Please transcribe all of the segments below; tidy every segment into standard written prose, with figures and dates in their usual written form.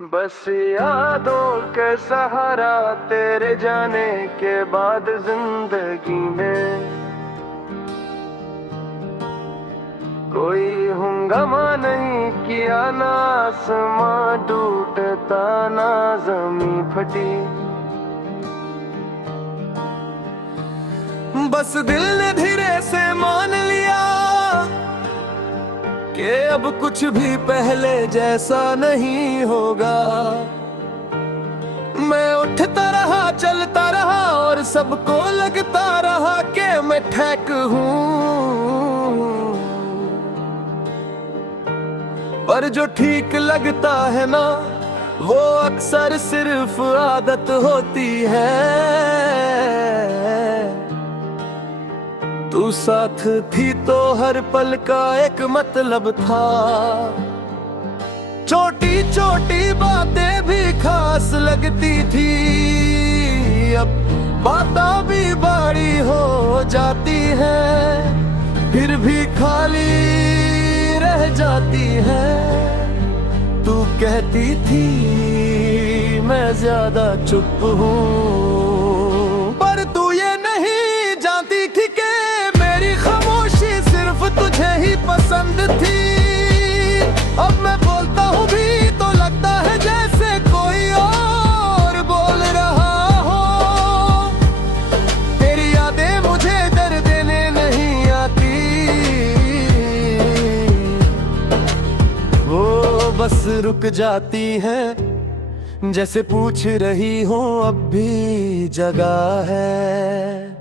बस यादों के सहारा तेरे जाने के बाद जिंदगी में कोई हंगामा नहीं किया, ना आसमां टूटता ना जमीन फटी। बस दिल ने धीरे से मान लिया कि अब कुछ भी पहले जैसा नहीं होगा। मैं उठता रहा, चलता रहा और सबको लगता रहा कि मैं ठेक हूँ, पर जो ठीक लगता है ना वो अक्सर सिर्फ आदत होती है। तू साथ थी तो हर पल का एक मतलब था, छोटी छोटी बातें भी खास लगती थी। अब बातें भी बड़ी हो जाती है, फिर भी खाली रह जाती है। तू कहती थी मैं ज्यादा चुप हूँ, पर तू ये नहीं जानती थी कि मेरी खामोशी सिर्फ तुझे ही पसंद थी। अब मैं बोलता हूँ भी तो लगता है जैसे कोई और बोल रहा हो। तेरी यादें मुझे दर्द देने नहीं आती, वो बस रुक जाती है, जैसे पूछ रही हो अब भी जगह है।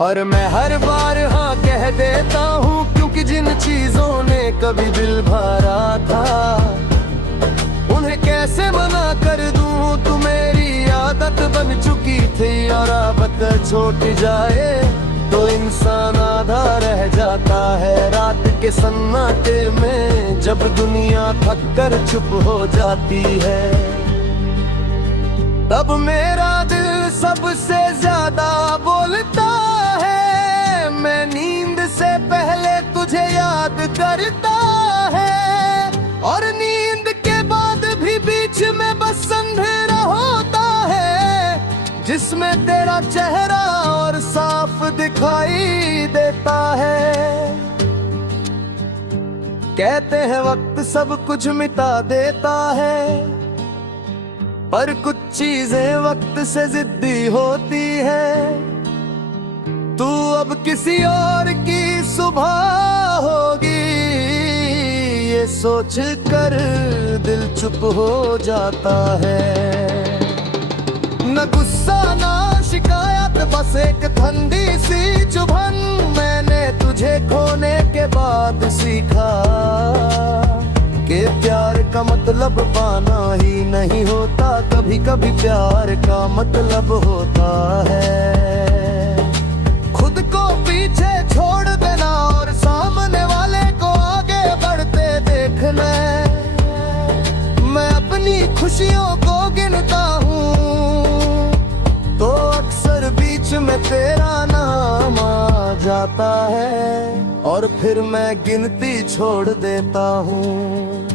और मैं हर बार हाँ कह देता हूँ, क्योंकि जिन चीजों ने कभी दिल भरा था उन्हें कैसे मना कर दूँ। तू मेरी आदत बन चुकी थी, और आदत छूट जाए तो इंसान आधा रह जाता है। रात के सन्नाटे में जब दुनिया थक कर चुप हो जाती है, तब मेरा दिल सबसे ज्यादा बोलता है। मैं नींद से पहले तुझे याद करता है, और नींद के बाद भी बीच में बस अंधेरा होता है, जिसमें तेरा चेहरा और साफ दिखाई देता है। कहते हैं वक्त सब कुछ मिटा देता है, पर कुछ चीजें वक्त से जिद्दी होती है। तू अब किसी और की सुबह होगी, ये सोच कर दिल चुप हो जाता है। न गुस्सा ना शिकायत, बस एक ठंडी सी चुभन। मैंने तुझे खोने के बाद सीखा कि प्यार का मतलब पाना ही नहीं होता, कभी कभी प्यार का मतलब होता है खुद को पीछे छोड़ देना और सामने वाले को आगे बढ़ते देखना। मैं अपनी खुशियों को गिनता हूँ तो अक्सर बीच में तेरा नाम आ जाता है, और फिर मैं गिनती छोड़ देता हूँ।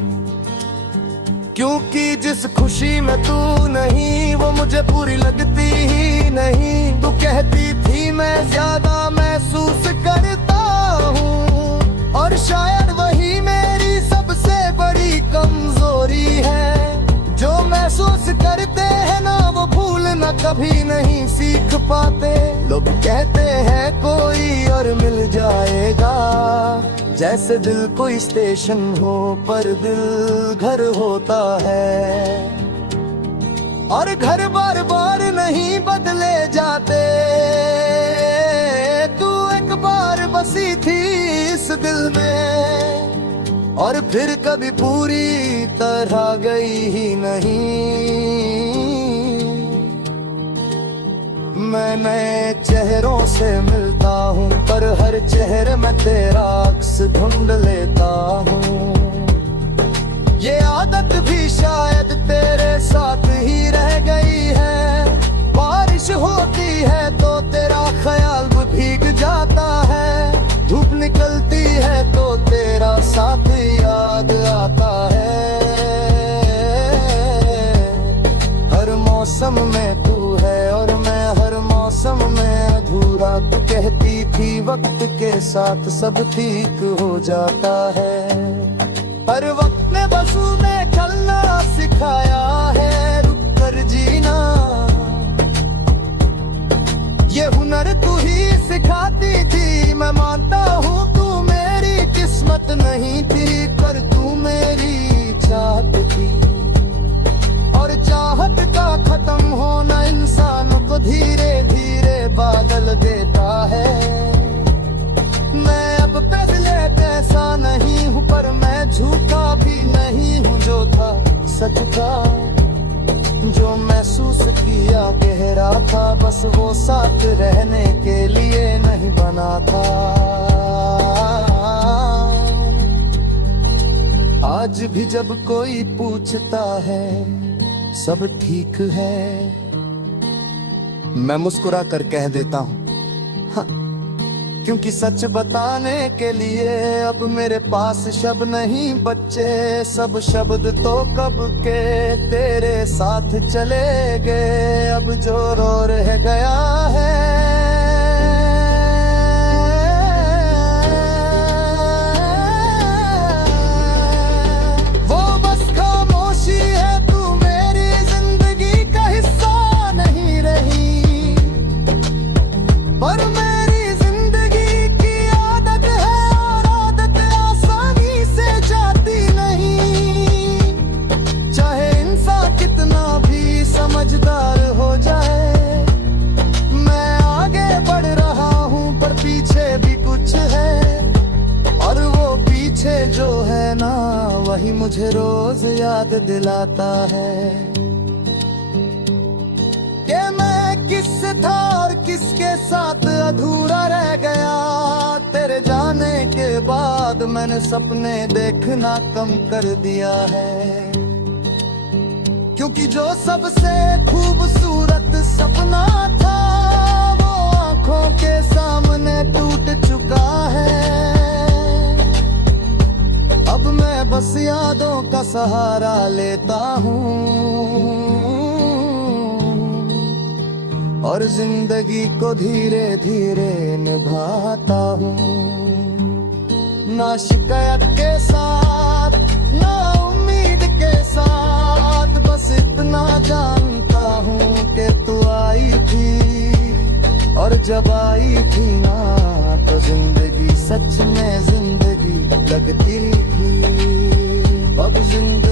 क्योंकि जिस खुशी में तू नहीं वो मुझे पूरी लगती ही नहीं। तू कहती थी मैं ज्यादा महसूस करता हूँ, और शायद वही मेरी सबसे बड़ी कमजोरी है। जो महसूस करते हैं ना वो भूलना कभी नहीं सीख पाते। लोग कहते हैं कोई और मिल जाएगा, जैसे दिल कोई स्टेशन हो पर दिल घर होता है। और घर बार बार नहीं बदले जाते, तू एक बार बसी थी इस दिल में, और फिर कभी पूरी तरह गई ही नहीं। मैं नए चेहरों से मिलता हूँ, पर हर चेहरे में तेरा अक्स ढूंढ लेता हूँ। ये आदत भी शायद तेरे साथ ही रह गई है। बारिश होती है तो तेरा ख्याल भीग जाता है, धूप निकलती है तो तेरा साथ याद आता है। मौसम में तू है और मैं हर मौसम में अधूरा। तू कहती थी वक्त के साथ सब ठीक हो जाता है, पर वक्त ने बस में चलना सिखाया है, रुक कर जीना ये हुनर तू ही सिखाती थी। मैं मानता हूँ तू मेरी किस्मत नहीं थी, पर तू मेरी चाहत थी। और चाहत का खत्म होना इंसानों को धीरे धीरे बादल देता है। मैं अब पहले जैसा नहीं हूँ, पर मैं झूठा भी नहीं हूँ, जो था सच था। जो महसूस किया गहरा था, बस वो साथ रहने के लिए नहीं बना था। आज भी जब कोई पूछता है सब ठीक है, मैं मुस्कुरा कर कह देता हूँ हाँ, क्योंकि सच बताने के लिए अब मेरे पास शब्द नहीं बच्चे। सब शब्द तो कब के तेरे साथ चले गए, अब जो रो रह गया है वो बस खामोशी है। तू मेरी जिंदगी का हिस्सा नहीं रही, पर मेरी जिंदगी की आदत है, और आदत आसानी से जाती नहीं। चाहे इंसान कितना भी समझदार हो जाए, मैं आगे बढ़ रहा हूँ, पर पीछे भी कुछ है। और वो पीछे जो है ना, वही मुझे रोज याद दिलाता है कि मैं किससे था और किसके साथ अधूरा रह गया। तेरे जाने के बाद मैंने सपने देखना कम कर दिया है, क्योंकि जो सबसे खूबसूरत सपना था वो आंखों के सामने टूट चुका है। अब मैं बस यादों का सहारा लेता हूँ और जिंदगी को धीरे धीरे निभाता हूँ। ना शिकायत के साथ, ना उम्मीद के साथ, बस इतना जानता हूँ कि तू आई थी। और जब आई थी ना, तो जिंदगी सच में जिंदगी लगती थी। अब जिंदगी